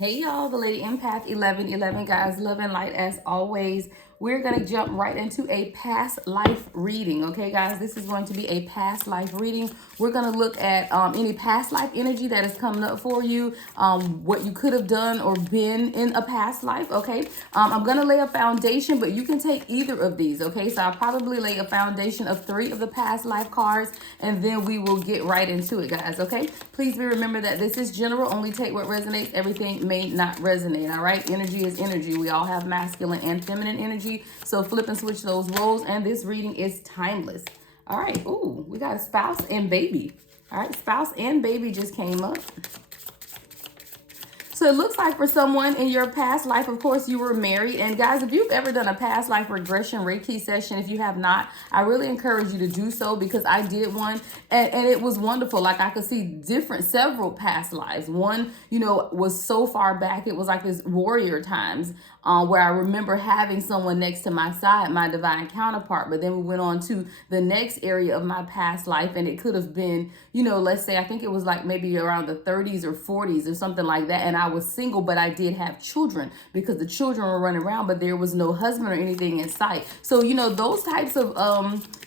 Hey y'all, the Lady Empath 1111, guys, love and light as always. We're going to jump right into a past life reading. Okay, guys, this is going to be a past life reading. We're going to look at any past life energy that is coming up for you, what you could have done or been in a past life. Okay, I'm going to lay a foundation, but you can take either of these. Okay, so I'll probably lay a foundation of 3 of the past life cards, and then we will get right into it, guys. Okay, please be remember that this is general, only take what resonates, everything may not resonate. All right, energy is energy. We all have masculine and feminine energy, so flip and switch those roles, and this reading is timeless. All right, ooh, we got a spouse and baby. All right, spouse and baby just came up. So it looks like for someone in your past life, of course, you were married. And guys, if you've ever done a past life regression Reiki session, if you have not, I really encourage you to do so, because I did one and it was wonderful. Like I could see several past lives. One, was so far back. It was like this warrior times where I remember having someone next to my side, my divine counterpart. But then we went on to the next area of my past life, and it could have been, let's say, I think it was like maybe around the 30s or 40s or something like that. And I was single, but I did have children, because the children were running around, but there was no husband or anything in sight. So, those types of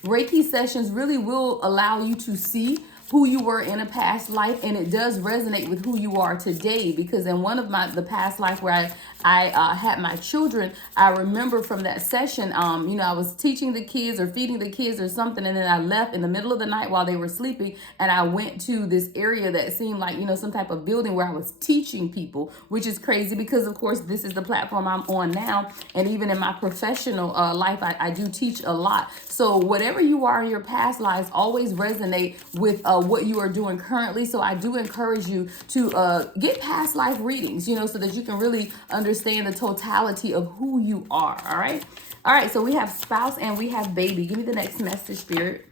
Reiki sessions really will allow you to see who you were in a past life, and it does resonate with who you are today. Because in one of the past life where I had my children, I remember from that session, I was teaching the kids or feeding the kids or something, and then I left in the middle of the night while they were sleeping, and I went to this area that seemed like, some type of building where I was teaching people, which is crazy because, of course, this is the platform I'm on now, and even in my professional life, I do teach a lot. So whatever you are in your past lives always resonate with what you are doing currently. So I do encourage you to get past life readings, so that you can really understand the totality of who you are. All right. So we have spouse and we have baby. Give me the next message, Spirit.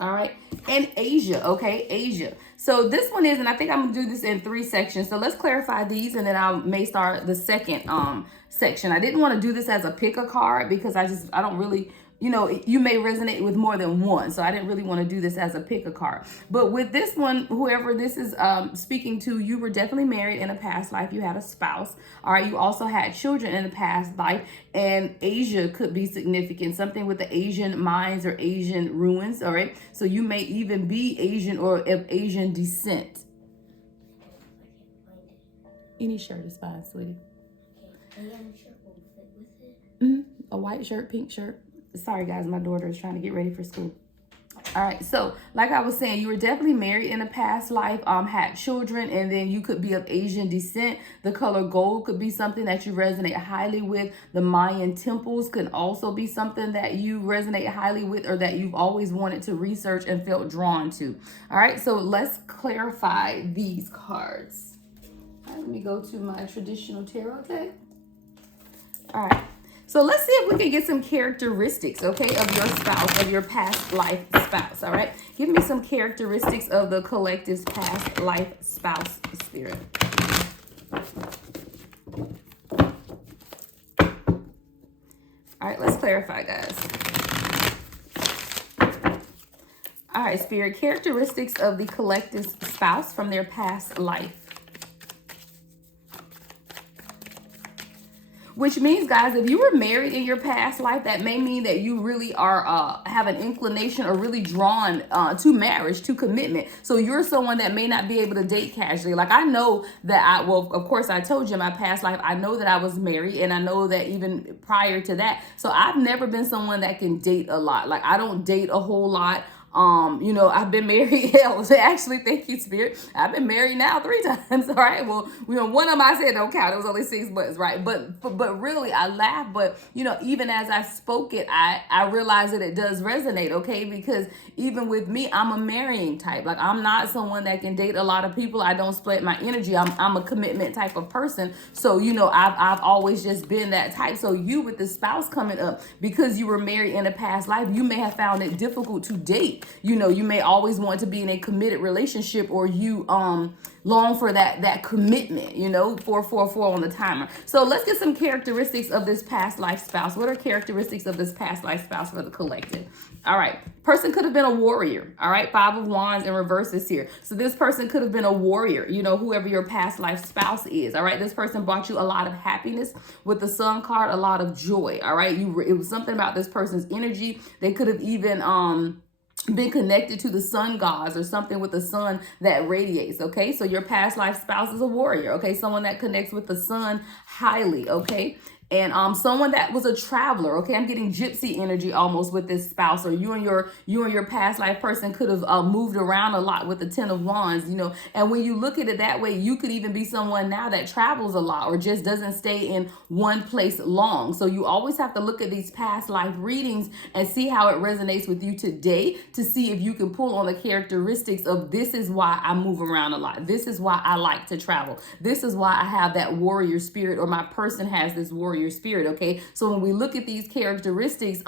All right. And Asia. Okay. Asia. So this one is, and I think I'm going to do this in 3 sections. So let's clarify these, and then I may start the second section. I didn't want to do this as a pick a card, because I don't really, you may resonate with more than one. So I didn't really want to do this as a pick a card. But with this one, whoever this is speaking to, you were definitely married in a past life. You had a spouse. All right. You also had children in a past life. And Asia could be significant. Something with the Asian mines or Asian ruins. All right. So you may even be Asian or of Asian descent. Any shirt is fine, sweetie. A white shirt, pink shirt. Sorry, guys, my daughter is trying to get ready for school. All right, so like I was saying, you were definitely married in a past life, had children, and then you could be of Asian descent. The color gold could be something that you resonate highly with. The Mayan temples can also be something that you resonate highly with, or that you've always wanted to research and felt drawn to. All right, so let's clarify these cards. All right, let me go to my traditional tarot deck. All right. So let's see if we can get some characteristics, okay, of your spouse, of your past life spouse, all right? Give me some characteristics of the collective's past life spouse, Spirit. All right, let's clarify, guys. All right, Spirit, characteristics of the collective's spouse from their past life. Which means, guys, if you were married in your past life, that may mean that you really are have an inclination or really drawn to marriage, to commitment. So you're someone that may not be able to date casually. Like I know that of course, I told you in my past life, I know that I was married, and I know that even prior to that. So I've never been someone that can date a lot. Like I don't date a whole lot. I've been married. Actually, thank you, Spirit. I've been married now 3 times. All right. Well, one of them I said don't count. It was only 6 months, right? But really, I laugh. But even as I spoke it, I realized that it does resonate. Okay, because even with me, I'm a marrying type. Like I'm not someone that can date a lot of people. I don't split my energy. I'm a commitment type of person. So I've always just been that type. So you with the spouse coming up, because you were married in a past life, you may have found it difficult to date. date. You know, you may always want to be in a committed relationship, or you long for that commitment, you know, 444 on the timer. So let's get some characteristics of this past life spouse. What are characteristics of this past life spouse for the collective? All right. Person could have been a warrior. All right. 5 of Wands in reverse is here. So this person could have been a warrior, you know, whoever your past life spouse is. All right. This person brought you a lot of happiness with the Sun card, a lot of joy. All right. It was something about this person's energy. They could have even, been connected to the sun gods or something with the sun that radiates. Okay, so your past life spouse is a warrior. Okay, someone that connects with the sun highly. Okay, and someone that was a traveler. Okay, I'm getting gypsy energy almost with this spouse, or you and your past life person could have moved around a lot with the 10 of Wands, you know. And when you look at it that way, you could even be someone now that travels a lot or just doesn't stay in one place long. So you always have to look at these past life readings and see how it resonates with you today, to see if you can pull on the characteristics of, this is why I move around a lot. This is why I like to travel. This is why I have that warrior spirit, or my person has this warrior spirit. Okay, so when we look at these characteristics,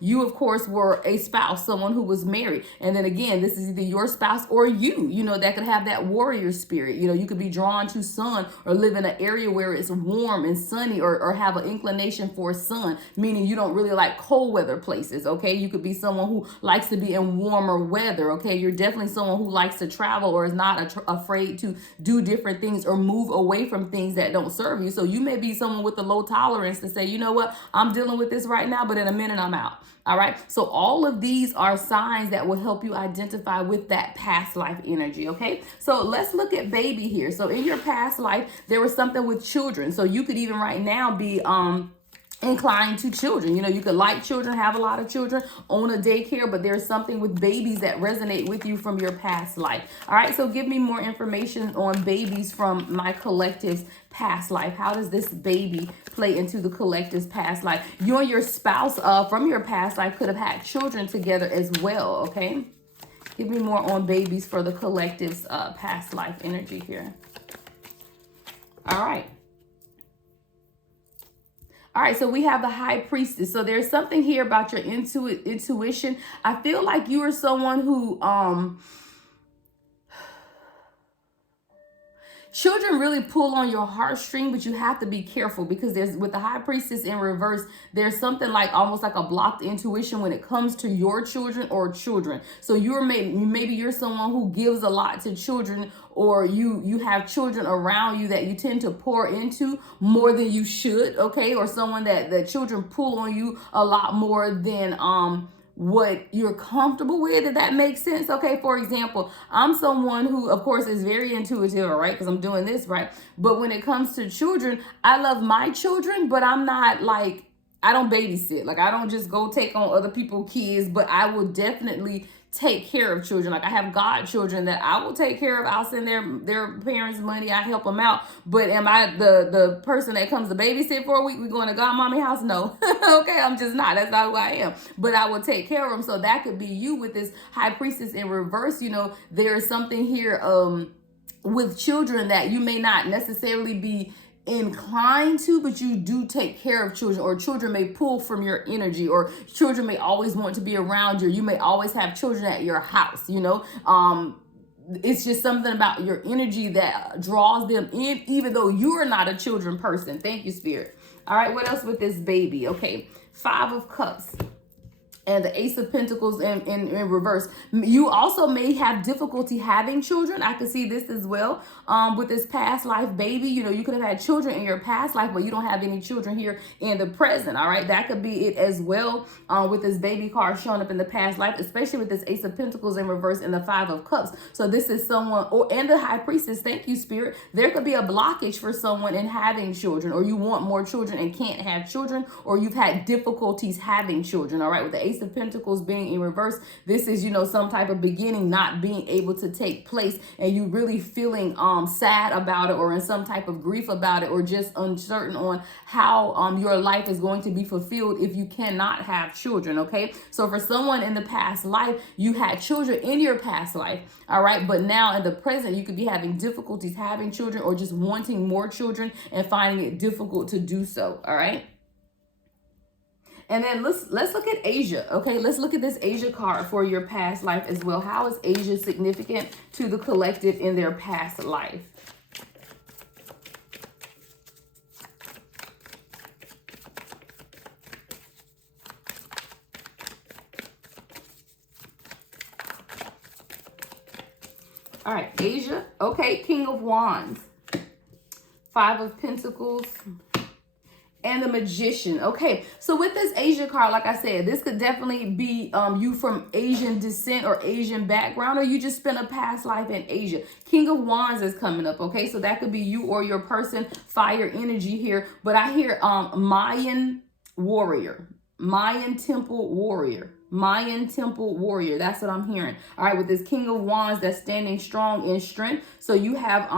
you of course were a spouse, someone who was married, and then again, this is either your spouse or you know, that could have that warrior spirit. You know, you could be drawn to sun or live in an area where it's warm and sunny, or have an inclination for sun, meaning you don't really like cold weather places. Okay, you could be someone who likes to be in warmer weather. Okay, you're definitely someone who likes to travel, or is not afraid to do different things or move away from things that don't serve you. So you may be someone with a low tolerance to say, you know what, I'm dealing with this right now, but in a minute I'm out. All right. So all of these are signs that will help you identify with that past life energy. Okay. So let's look at baby here. So in your past life, there was something with children. So you could even right now be, inclined to children. You know, you could like children, have a lot of children, own a daycare, but there's something with babies that resonate with you from your past life. All right, so give me more information on babies from my collective's past life. How does this baby play into the collective's past life? You and your spouse from your past life could have had children together as well. Okay, give me more on babies for the collective's past life energy here. All right. All right, so we have the High Priestess. So there's something here about your intuition. I feel like you are someone who, children really pull on your heartstring, but you have to be careful, because there's, with the High Priestess in reverse, there's something like almost like a blocked intuition when it comes to your children or children. So maybe you're someone who gives a lot to children, or you have children around you that you tend to pour into more than you should. Okay, or someone that children pull on you a lot more than what you're comfortable with, if that makes sense. Okay, for example, I'm someone who of course is very intuitive, all right, because I'm doing this, right? But when it comes to children, I love my children, but I'm not like, I don't babysit. Like, I don't just go take on other people's kids, but I will definitely take care of children. Like, I have godchildren that I will take care of. I'll send their parents money. I help them out. But am I the person that comes to babysit for a week? We going to godmommy house? No. Okay, I'm just not. That's not who I am. But I will take care of them. So that could be you with this High Priestess in reverse. You know, there is something here with children that you may not necessarily be inclined to, but you do take care of children, or children may pull from your energy, or children may always want to be around you. You may always have children at your house, you know. It's just something about your energy that draws them in, even though you are not a children person. Thank you, Spirit. All right, what else with this baby? Okay, 5 of Cups. And the Ace of Pentacles in reverse. You also may have difficulty having children. I could see this as well with this past life baby. You know, you could have had children in your past life, but you don't have any children here in the present. All right, that could be it as well with this baby card showing up in the past life, especially with this Ace of Pentacles in reverse and the 5 of Cups. So this is someone, and the High Priestess. Thank you, Spirit. There could be a blockage for someone in having children, or you want more children and can't have children, or you've had difficulties having children. All right, with the Ace of Pentacles being in reverse, this is, you know, some type of beginning not being able to take place, and you really feeling sad about it, or in some type of grief about it, or just uncertain on how your life is going to be fulfilled if you cannot have children. Okay, so for someone in the past life, you had children in your past life, all right, but now in the present you could be having difficulties having children, or just wanting more children and finding it difficult to do so. All right. And then let's look at Asia. Okay, let's look at this Asia card for your past life as well. How is Asia significant to the collective in their past life? All right, Asia. Okay, King of Wands, Five of Pentacles, and the Magician. Okay, so with this Asia card, like I said, this could definitely be you from Asian descent or Asian background, or you just spent a past life in Asia. King of Wands is coming up, okay? So that could be you or your person, fire energy here. But I hear Mayan warrior, Mayan temple warrior. Mayan temple warrior. That's what I'm hearing. All right, with this King of Wands that's standing strong in strength. So you have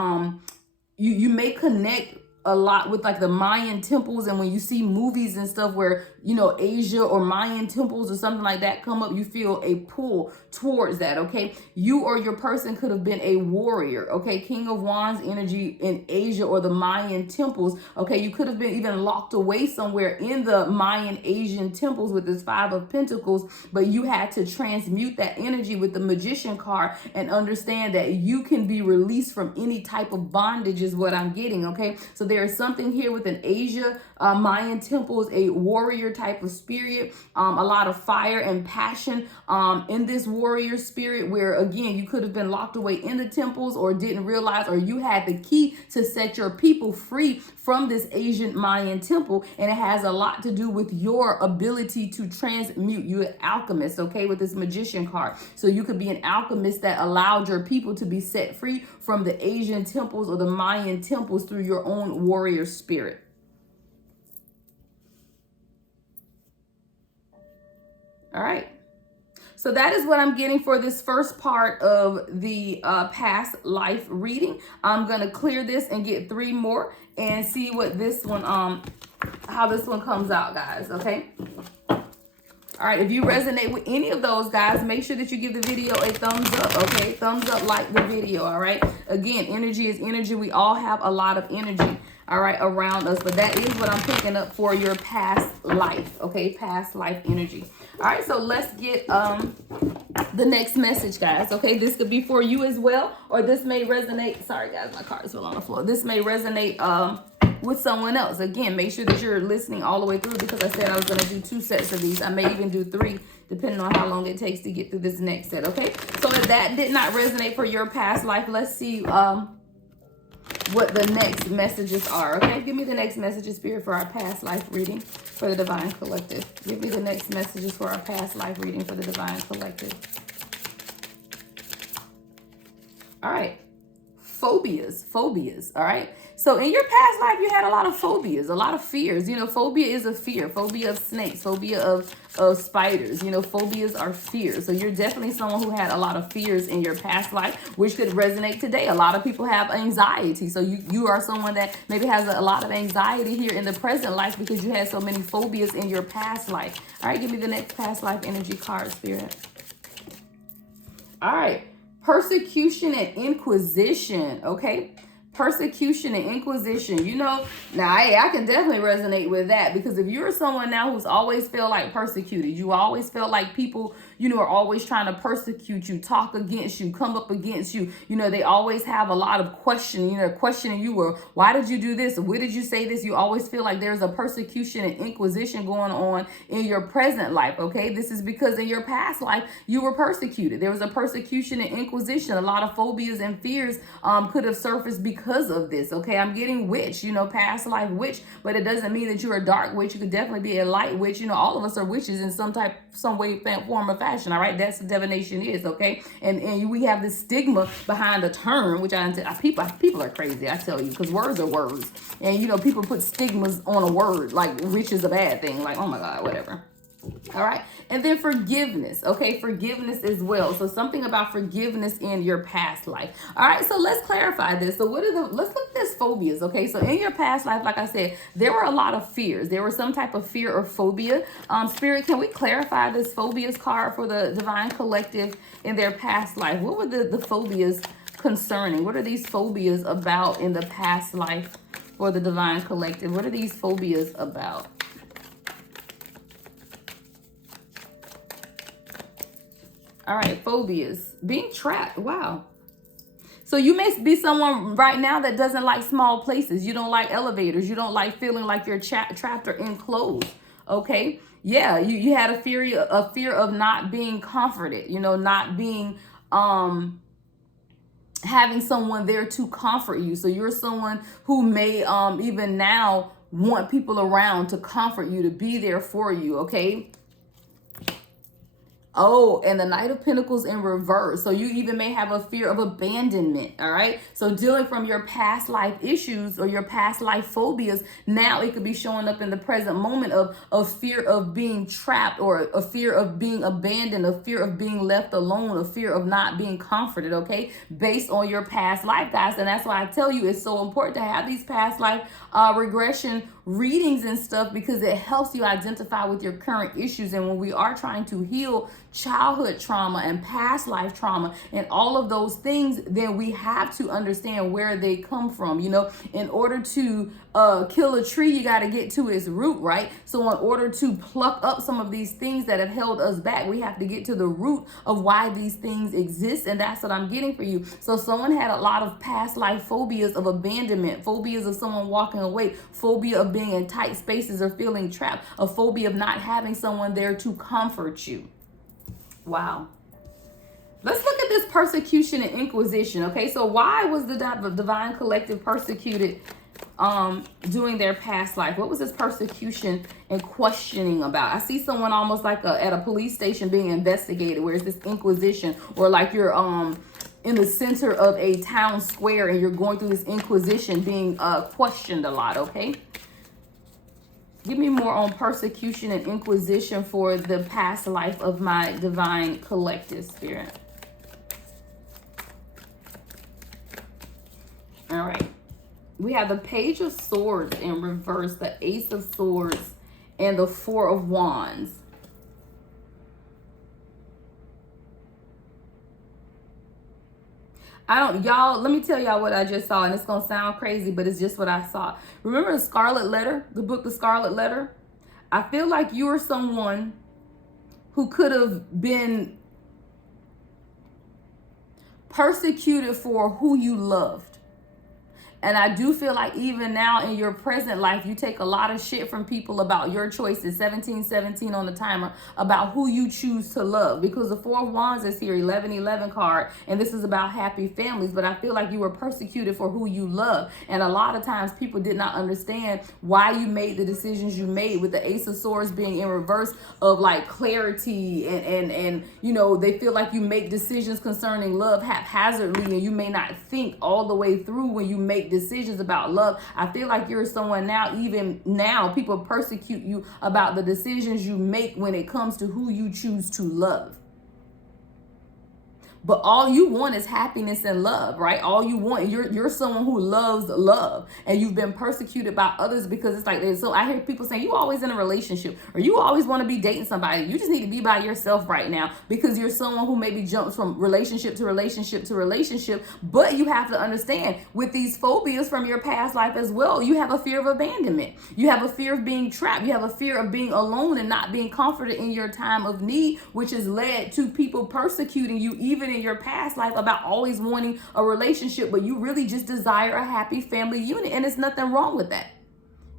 you may connect a lot with like the Mayan temples, and when you see movies and stuff where, you know, Asia or Mayan temples or something like that come up, you feel a pull towards that. Okay, you or your person could have been a warrior. Okay, King of Wands energy in Asia or the Mayan temples. Okay, you could have been even locked away somewhere in the Mayan Asian temples with this Five of Pentacles, but you had to transmute that energy with the Magician card and understand that you can be released from any type of bondage is what I'm getting. Okay, so there is something here with an Asia Mayan temples, a warrior type of spirit, a lot of fire and passion in this warrior spirit, where again you could have been locked away in the temples or didn't realize, or you had the key to set your people free from this Asian Mayan temple, and it has a lot to do with your ability to transmute. You're an alchemist, okay, with this Magician card. So you could be an alchemist that allowed your people to be set free from the Asian temples or the Mayan temples through your own warrior spirit. All right. So that is what I'm getting for this first part of the past life reading. I'm going to clear this and get 3 more and see what this one, how this one comes out, guys. Okay. All right, if you resonate with any of those, guys, make sure that you give the video a thumbs up, okay? Thumbs up, like the video, all right? Again, energy is energy. We all have a lot of energy, all right, around us. But that is what I'm picking up for your past life, okay? Past life energy. All right, so let's get the next message, guys, okay? This could be for you as well, or this may resonate. Sorry, guys, my cards fell on the floor. This may resonate with someone else. Again, make sure that you're listening all the way through, because I said I was going to do 2 sets of these. I may even do 3, depending on how long it takes to get through this next set, okay? So if that did not resonate for your past life, let's see what the next messages are, okay? Give me the next messages, Spirit, for our past life reading for the Divine Collective. Give me the next messages for our past life reading for the Divine Collective. All right. Phobias, all right? So in your past life, you had a lot of phobias, a lot of fears. You know, phobia is a fear. Phobia of snakes, phobia of spiders. You know, phobias are fears. So you're definitely someone who had a lot of fears in your past life, which could resonate today. A lot of people have anxiety. So you are someone that maybe has a lot of anxiety here in the present life because you had so many phobias in your past life. All right, give me the next past life energy card, Spirit. All right. Persecution and inquisition, okay? Persecution and inquisition. You know, now I can definitely resonate with that, because if you're someone now who's always felt like persecuted, you always felt like people, you know, are always trying to persecute you, talk against you, come up against you. You know, they always have a lot of questioning, questioning you, or why did you do this? Or where did you say this? You always feel like there's a persecution and inquisition going on in your present life, okay? This is because in your past life, you were persecuted. There was a persecution and inquisition. A lot of phobias and fears could have surfaced because of this, okay? I'm getting witch, past life witch, but it doesn't mean that you're a dark witch. You could definitely be a light witch. All of us are witches in some way, form, or fashion, all right? That's what divination is, okay? And we have this stigma behind the term, which people are crazy, I tell you, because words are words. And, people put stigmas on a word, like witch is a bad thing, like, oh my God, whatever. All right. And then forgiveness. Okay. Forgiveness as well. So something about forgiveness in your past life. All right. So let's clarify this. So let's look at this phobias. Okay. So in your past life, like I said, there were a lot of fears. There was some type of fear or phobia. Spirit, can we clarify this phobias card for the Divine Collective in their past life? What were the phobias concerning? What are these phobias about in the past life for the Divine Collective? What are these phobias about? All right, phobias. Being trapped. Wow. So you may be someone right now that doesn't like small places. You don't like elevators. You don't like feeling like you're trapped or enclosed. Okay. Yeah, you had a fear of not being comforted, not being having someone there to comfort you. So you're someone who may even now want people around to comfort you, to be there for you, okay? Oh, and the Knight of Pentacles in reverse. So you even may have a fear of abandonment, all right? So dealing from your past life issues or your past life phobias, now it could be showing up in the present moment of fear of being trapped, or a fear of being abandoned, a fear of being left alone, a fear of not being comforted, okay? Based on your past life, guys. And that's why I tell you it's so important to have these past life regression readings and stuff, because it helps you identify with your current issues. And when we are trying to heal childhood trauma and past life trauma and all of those things, then we have to understand where they come from. In order to kill a tree, you got to get to its root, right? So in order to pluck up some of these things that have held us back, we have to get to the root of why these things exist. And that's what I'm getting for you. So someone had a lot of past life phobias of abandonment, phobias of someone walking away, phobia of being in tight spaces or feeling trapped, a phobia of not having someone there to comfort you. Wow. Let's look at this persecution and inquisition. Okay, so why was the divine collective persecuted during their past life? What was this persecution and questioning about? I see someone almost like at a police station being investigated, where it's this inquisition, or like you're in the center of a town square and you're going through this inquisition, being questioned a lot. Okay, give me more on persecution and inquisition for the past life of my divine collective spirit. All right. We have the Page of Swords in reverse, the Ace of Swords, and the Four of Wands. Y'all, let me tell y'all what I just saw, and it's going to sound crazy, but it's just what I saw. Remember the Scarlet Letter, the book, The Scarlet Letter? I feel like you are someone who could have been persecuted for who you loved. And I do feel like even now in your present life, you take a lot of shit from people about your choices. 1717 on the timer, about who you choose to love. Because the Four of Wands is here, 1111 card. And this is about happy families. But I feel like you were persecuted for who you love. And a lot of times people did not understand why you made the decisions you made, with the Ace of Swords being in reverse of like clarity. And they feel like you make decisions concerning love haphazardly. And you may not think all the way through when you make decisions about love. I feel like you're someone now, even now, people persecute you about the decisions you make when it comes to who you choose to love. But all you want is happiness and love, right? All you want, you're someone who loves love, and you've been persecuted by others because it's like, so I hear people saying, you always in a relationship, or you always want to be dating somebody. You just need to be by yourself right now, because you're someone who maybe jumps from relationship to relationship to relationship. But you have to understand, with these phobias from your past life as well, you have a fear of abandonment. You have a fear of being trapped. You have a fear of being alone and not being comforted in your time of need, which has led to people persecuting you even in your past life about always wanting a relationship, but you really just desire a happy family unit, and there's nothing wrong with that.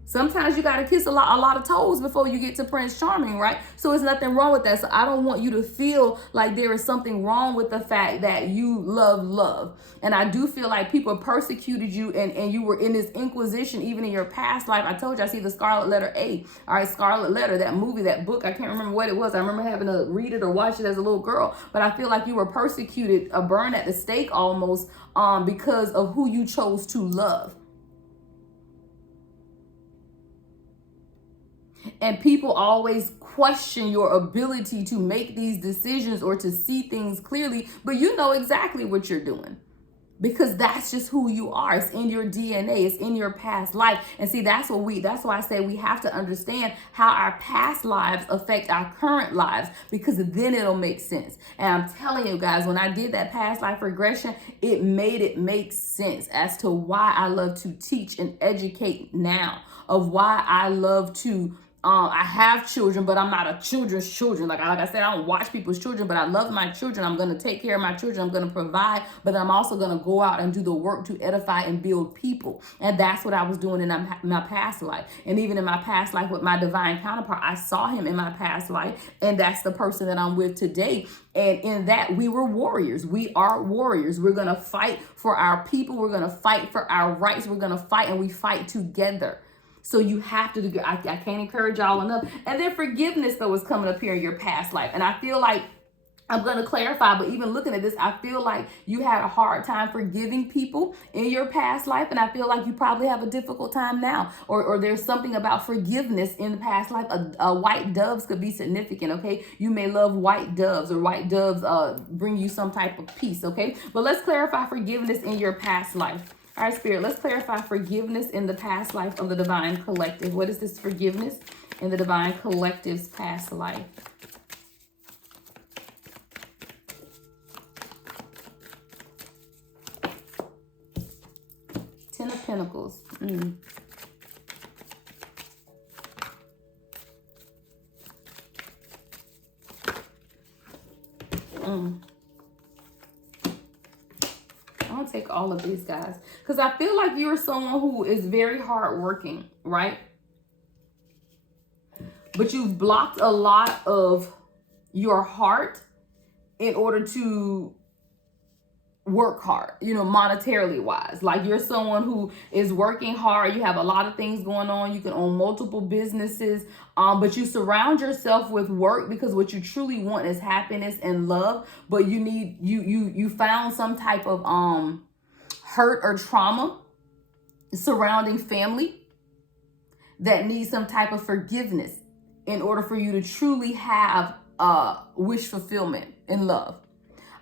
Sometimes you got to kiss a lot of toes before you get to Prince Charming, right? So there's nothing wrong with that. So I don't want you to feel like there is something wrong with the fact that you love. And I do feel like people persecuted you, and you were in this inquisition even in your past life. I told you, I see the Scarlet Letter A. All right, Scarlet Letter, that movie, that book, I can't remember what it was. I remember having to read it or watch it as a little girl. But I feel like you were persecuted, burned at the stake almost, because of who you chose to love. And people always question your ability to make these decisions or to see things clearly, but you know exactly what you're doing, because that's just who you are. It's in your DNA. It's in your past life. And see, that's why I say we have to understand how our past lives affect our current lives, because then it'll make sense. And I'm telling you guys, when I did that past life regression, it made it make sense as to why I love to teach and educate now, of why I love to I have children, but I'm not a children's children. Like I said, I don't watch people's children, but I love my children. I'm going to take care of my children. I'm going to provide, but I'm also going to go out and do the work to edify and build people. And that's what I was doing in my past life. And even in my past life with my divine counterpart, I saw him in my past life. And that's the person that I'm with today. And in that, we were warriors. We are warriors. We're going to fight for our people. We're going to fight for our rights. We're going to fight, and we fight together. So you have to do, I can't encourage y'all enough. And then forgiveness, though, is coming up here in your past life. And I feel like I'm going to clarify, but even looking at this, I feel like you had a hard time forgiving people in your past life. And I feel like you probably have a difficult time now, or there's something about forgiveness in the past life. White doves could be significant. Okay. You may love white doves, or white doves bring you some type of peace. Okay. But let's clarify forgiveness in your past life. All right, Spirit, let's clarify forgiveness in the past life of the Divine Collective. What is this forgiveness in the Divine Collective's past life? Ten of Pentacles. I'll take all of these, guys, because I feel like you're someone who is very hardworking, right? But you've blocked a lot of your heart in order to work hard, you know, monetarily wise. Like, you're someone who is working hard. You have a lot of things going on. You can own multiple businesses, but you surround yourself with work because what you truly want is happiness and love. But you need, you found some type of hurt or trauma surrounding family that needs some type of forgiveness in order for you to truly have wish fulfillment in love.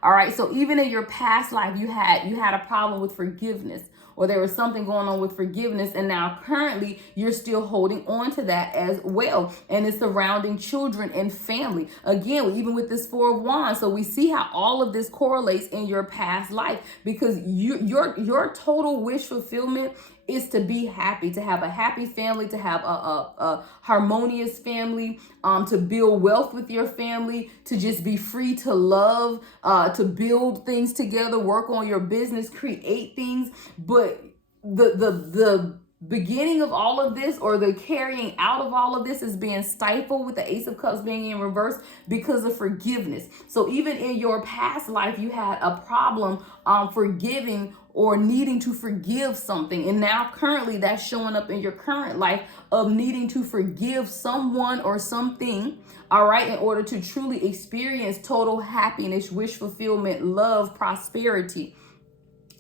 All right. So even in your past life, you had a problem with forgiveness, or there was something going on with forgiveness. And now currently you're still holding on to that as well. And it's surrounding children and family. Again, even with this Four of Wands. So we see how all of this correlates in your past life, because your total wish fulfillment is to be happy, to have a happy family, to have a harmonious family, to build wealth with your family, to just be free to love, to build things together, work on your business, create things. But the beginning of all of this, or the carrying out of all of this, is being stifled with the Ace of Cups being in reverse because of forgiveness. So even in your past life, you had a problem forgiving or needing to forgive something. And now currently that's showing up in your current life of needing to forgive someone or something, all right, in order to truly experience total happiness, wish fulfillment, love, prosperity.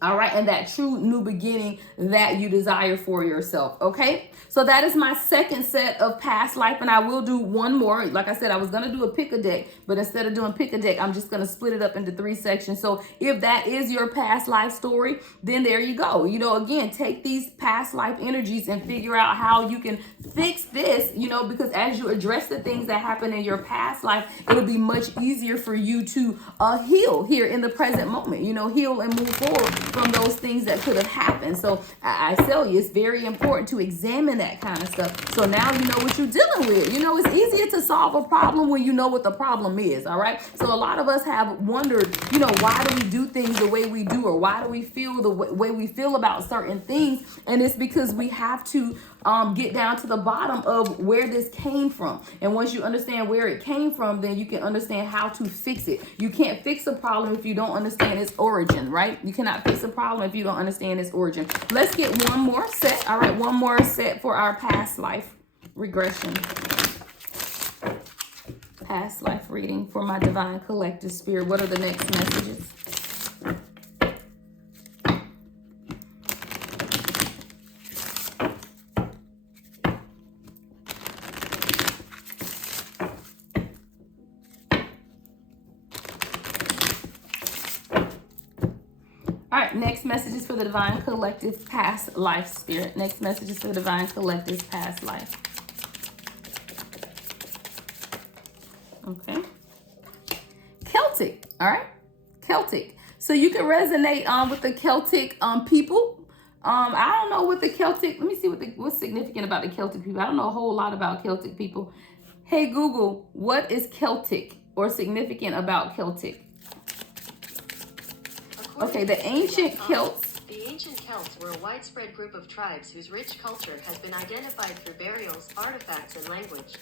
All right. And that true new beginning that you desire for yourself. Okay. So that is my second set of past life. And I will do one more. Like I said, I was going to do a pick a deck, but instead of doing pick a deck, I'm just going to split it up into 3 sections. So if that is your past life story, then there you go. You know, again, take these past life energies and figure out how you can fix this, you know, because as you address the things that happen in your past life, it'll be much easier for you to heal here in the present moment, you know, heal and move forward from those things that could have happened. So I tell you, it's very important to examine that kind of stuff. So now you know what you're dealing with. You know, it's easier to solve a problem when you know what the problem is. All right. So a lot of us have wondered, you know, why do we do things the way we do, or why do we feel the way we feel about certain things? And it's because we have to get down to the bottom of where this came from. And once you understand where it came from, then you can understand how to fix it. You can't fix a problem if you don't understand its origin, right? You cannot fix a problem if you don't understand its origin. Let's get one more set. All right, one more set for our past life regression. Past life reading for my Divine Collective Spirit. What are the next messages? Next messages for the Divine Collective past life, Spirit. Next messages for the Divine Collective's past life. Okay. Celtic. All right. Celtic. So you can resonate with the Celtic people. I don't know what the Celtic, let me see what's significant about the Celtic people. I don't know a whole lot about Celtic people. Hey Google, what is Celtic or significant about Celtic? Okay, the ancient Celts. The ancient Celts were a widespread group of tribes whose rich culture has been identified through burials, artifacts, and language.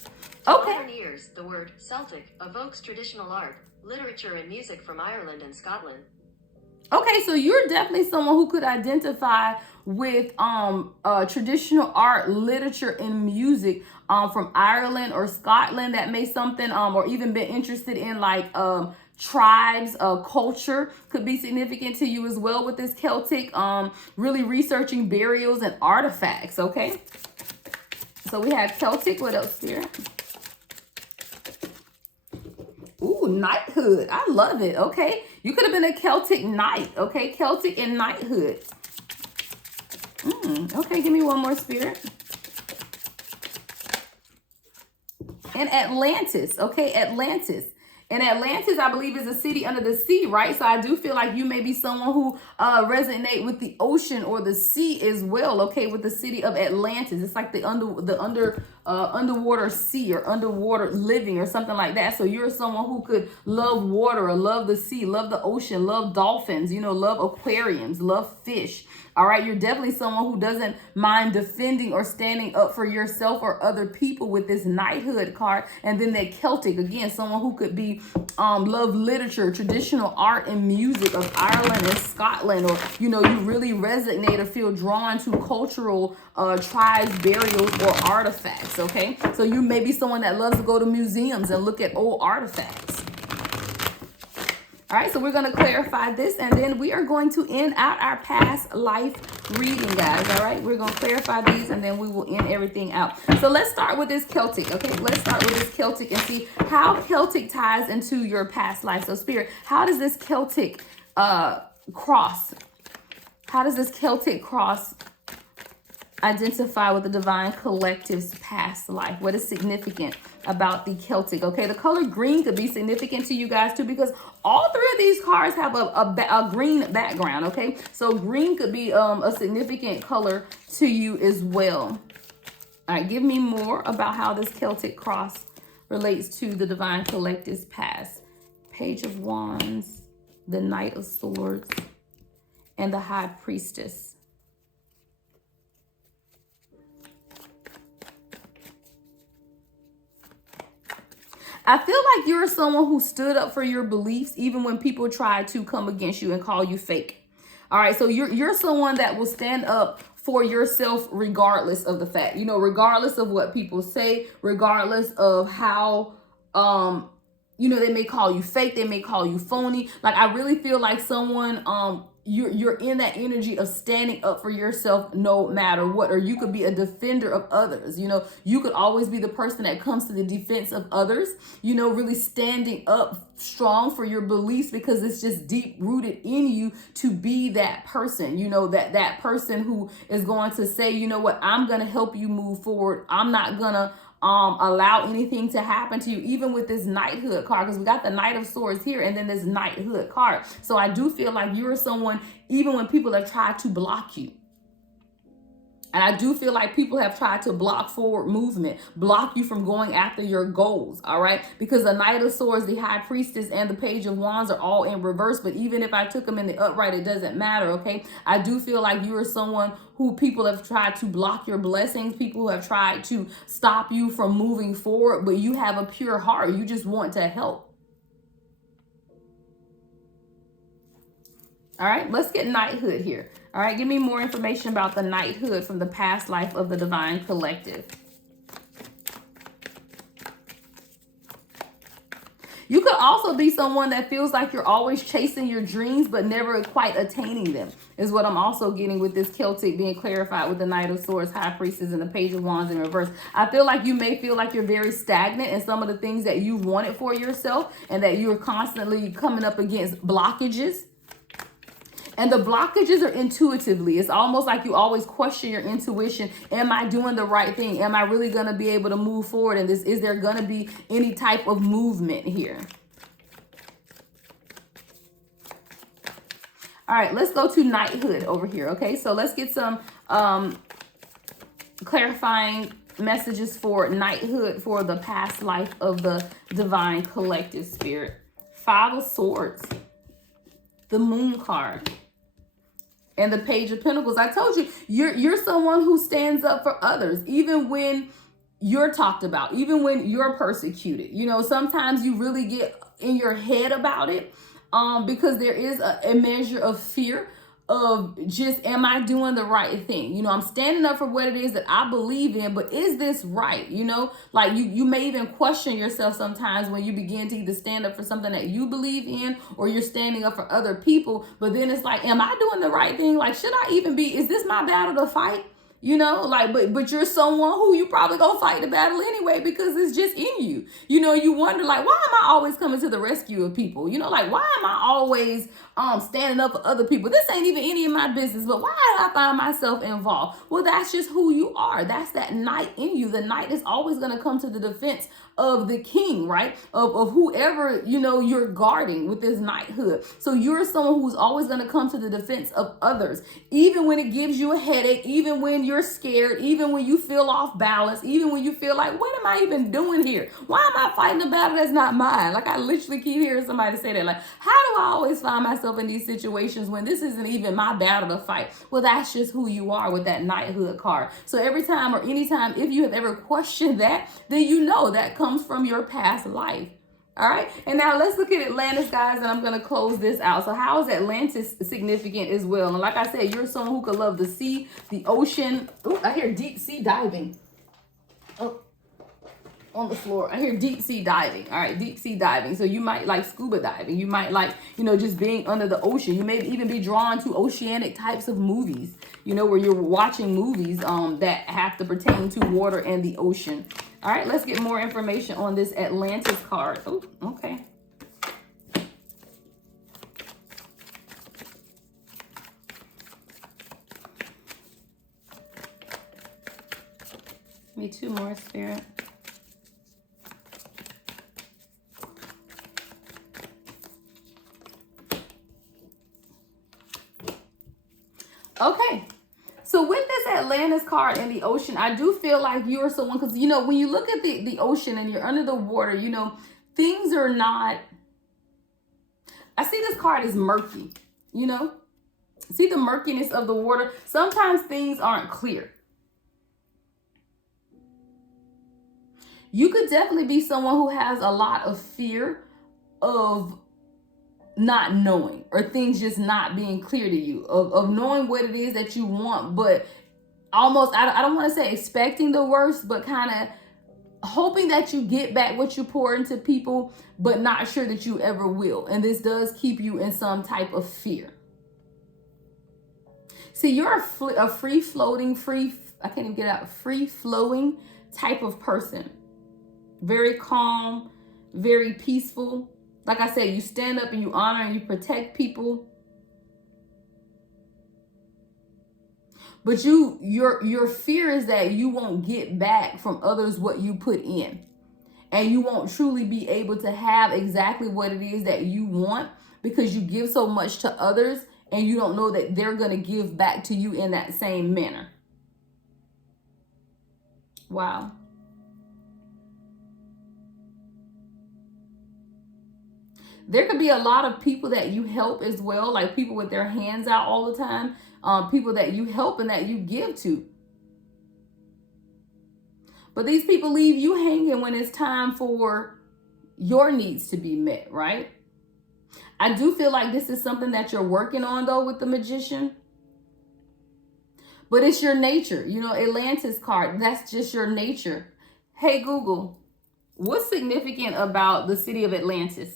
To modern ears, the word Celtic evokes traditional art, literature, and music from Ireland and Scotland. Okay, so you're definitely someone who could identify with traditional art, literature, and music from Ireland or Scotland. That may something or even been interested in like tribes, culture could be significant to you as well with this Celtic. Really researching burials and artifacts. Okay, so we have Celtic. What else here? Ooh, knighthood. I love it. Okay. You could have been a Celtic knight. Okay. Celtic and knighthood. Okay. Give me one more, Spirit. And Atlantis. Okay. Atlantis. And Atlantis, I believe, is a city under the sea, right? So I do feel like you may be someone who resonate with the ocean or the sea as well, okay, with the city of Atlantis. It's like the underwater sea or underwater living or something like that. So you're someone who could love water or love the sea, love the ocean, love dolphins, you know, love aquariums, love fish. All right, you're definitely someone who doesn't mind defending or standing up for yourself or other people with this knighthood card. And then that Celtic, again, someone who could be love literature, traditional art and music of Ireland and Scotland, or you know, you really resonate or feel drawn to cultural tribes, burials, or artifacts. Okay, so you may be someone that loves to go to museums and look at old artifacts. All right, so we're going to clarify this, and then we are going to end out our past life reading, guys. All right, we're going to clarify these, and then we will end everything out. So let's start with this Celtic, okay? Let's start with this Celtic and see how Celtic ties into your past life. So, Spirit, how does this Celtic cross? How does this Celtic cross identify with the divine collective's past life? What is significant about the Celtic? Okay, the color green could be significant to you guys too, because all three of these cards have a green background. Okay, so green could be a significant color to you as well. All right, give me more about how this Celtic cross relates to the divine collective's past. Page of Wands, the Knight of Swords, and the High Priestess. I feel like you're someone who stood up for your beliefs even when people try to come against you and call you fake. All right, so you're someone that will stand up for yourself regardless of the fact, you know, regardless of what people say, regardless of how you know, they may call you fake, they may call you phony. Like, I really feel like someone you're in that energy of standing up for yourself no matter what, or you could be a defender of others. You know, you could always be the person that comes to the defense of others, you know, really standing up strong for your beliefs, because it's just deep rooted in you to be that person, you know, that person who is going to say, you know what, I'm going to help you move forward. I'm not going to allow anything to happen to you, even with this knighthood card, because we got the Knight of Swords here and then this knighthood card. So I do feel like you're someone, even when people have tried to block you, and I do feel like people have tried to block forward movement, block you from going after your goals, all right? Because the Knight of Swords, the High Priestess, and the Page of Wands are all in reverse, but even if I took them in the upright, it doesn't matter, okay? I do feel like you are someone who people have tried to block your blessings, people who have tried to stop you from moving forward, but you have a pure heart. You just want to help. All right, let's get knighthood here. All right, give me more information about the knighthood from the past life of the divine collective. You could also be someone that feels like you're always chasing your dreams but never quite attaining them, is what I'm also getting with this Celtic being clarified with the Knight of Swords, High Priestess, and the Page of Wands in reverse. I feel like you may feel like you're very stagnant in some of the things that you wanted for yourself, and that you're constantly coming up against blockages. And the blockages are intuitively. It's almost like you always question your intuition. Am I doing the right thing? Am I really going to be able to move forward in this? Is there going to be any type of movement here? All right, let's go to knighthood over here. Okay, so let's get some clarifying messages for knighthood for the past life of the divine collective spirit. 5 of Swords, the Moon card, and the Page of Pentacles. I told you, you're someone who stands up for others, even when you're talked about, even when you're persecuted. You know, sometimes you really get in your head about it, because there is a measure of fear of just, am I doing the right thing? You know, I'm standing up for what it is that I believe in, but is this right? You know, like you may even question yourself sometimes when you begin to either stand up for something that you believe in, or you're standing up for other people. But then it's like, am I doing the right thing? Like, should I even be, is this my battle to fight? You know, like, but you're someone who you probably gonna fight the battle anyway, because it's just in you. You know, you wonder, like, why am I always coming to the rescue of people? You know, like, why am I always standing up for other people? This ain't even any of my business, but why do I find myself involved? Well, that's just who you are. That's that knight in you. The knight is always gonna come to the defense of the king, right? Of whoever, you know, you're guarding with this knighthood. So you're someone who's always going to come to the defense of others, even when it gives you a headache, even when you're scared, even when you feel off balance, even when you feel like, what am I even doing here? Why am I fighting a battle that's not mine? Like, I literally keep hearing somebody say that, like, how do I always find myself in these situations when this isn't even my battle to fight? Well, that's just who you are with that knighthood card. So every time or anytime, if you have ever questioned that, then you know that comes from your past life. All right, and now let's look at Atlantis, guys, and I'm going to close this out. So how is Atlantis significant as well? And like I said, you're someone who could love the sea, the ocean. Oh, I hear deep sea diving. Oh, on the floor. I hear deep sea diving. All right, deep sea diving. So you might like scuba diving. You might like, you know, just being under the ocean. You may even be drawn to oceanic types of movies, you know, where you're watching movies that have to pertain to water and the ocean. All right, let's get more information on this Atlantis card. Oh, okay. Give me 2 more, Spirit. Okay. So with this Atlantis card and the ocean, I do feel like you're someone, because, you know, when you look at the ocean and you're under the water, you know, things are not, I see this card as murky, you know, see the murkiness of the water. Sometimes things aren't clear. You could definitely be someone who has a lot of fear of not knowing, or things just not being clear to you, of knowing what it is that you want, but almost, I don't want to say expecting the worst, but kind of hoping that you get back what you pour into people, but not sure that you ever will. And this does keep you in some type of fear. See, you're a free-floating, I can't even get out, free-flowing type of person. Very calm, very peaceful. Like I said, you stand up and you honor and you protect people. But your fear is that you won't get back from others what you put in. And you won't truly be able to have exactly what it is that you want, because you give so much to others and you don't know that they're going to give back to you in that same manner. Wow. There could be a lot of people that you help as well, like people with their hands out all the time, people that you help and that you give to. But these people leave you hanging when it's time for your needs to be met, right? I do feel like this is something that you're working on, though, with the Magician. But it's your nature. You know, Atlantis card, that's just your nature. Hey, Google, what's significant about the city of Atlantis?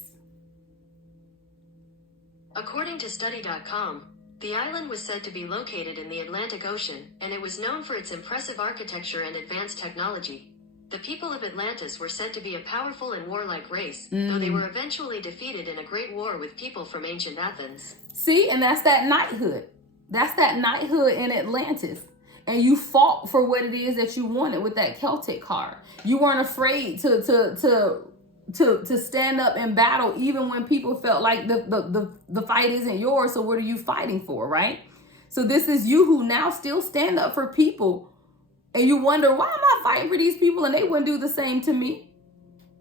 According to study.com, the island was said to be located in the Atlantic Ocean, and it was known for its impressive architecture and advanced technology. The people of Atlantis were said to be a powerful and warlike race, though they were eventually defeated in a great war with people from ancient Athens. See, and that's that knighthood. That's that knighthood in Atlantis. And you fought for what it is that you wanted with that Celtic card. You weren't afraid to to stand up and battle even when people felt like the fight isn't yours. So what are you fighting for, right? So this is you who now still stand up for people, and you wonder, why am I fighting for these people and they wouldn't do the same to me?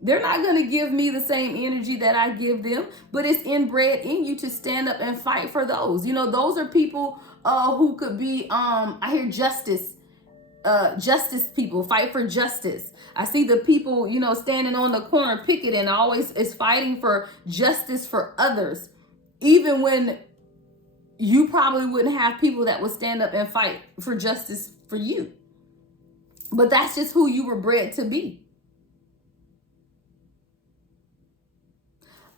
They're not going to give me the same energy that I give them, but it's inbred in you to stand up and fight for those. You know, those are people who could be, I hear justice people, fight for justice. I see the people, you know, standing on the corner picketing, always is fighting for justice for others, even when you probably wouldn't have people that would stand up and fight for justice for you. But that's just who you were bred to be.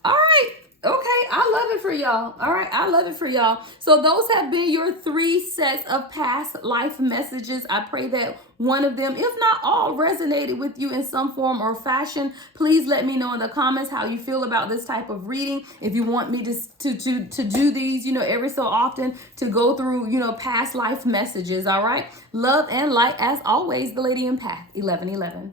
All right. Okay, I love it for y'all. All right, I love it for y'all. So those have been your 3 sets of past life messages. I pray that one of them, if not all, resonated with you in some form or fashion. Please let me know in the comments how you feel about this type of reading. If you want me to do these, you know, every so often, to go through, you know, past life messages. All right. Love and light as always, the Lady Empath 1111.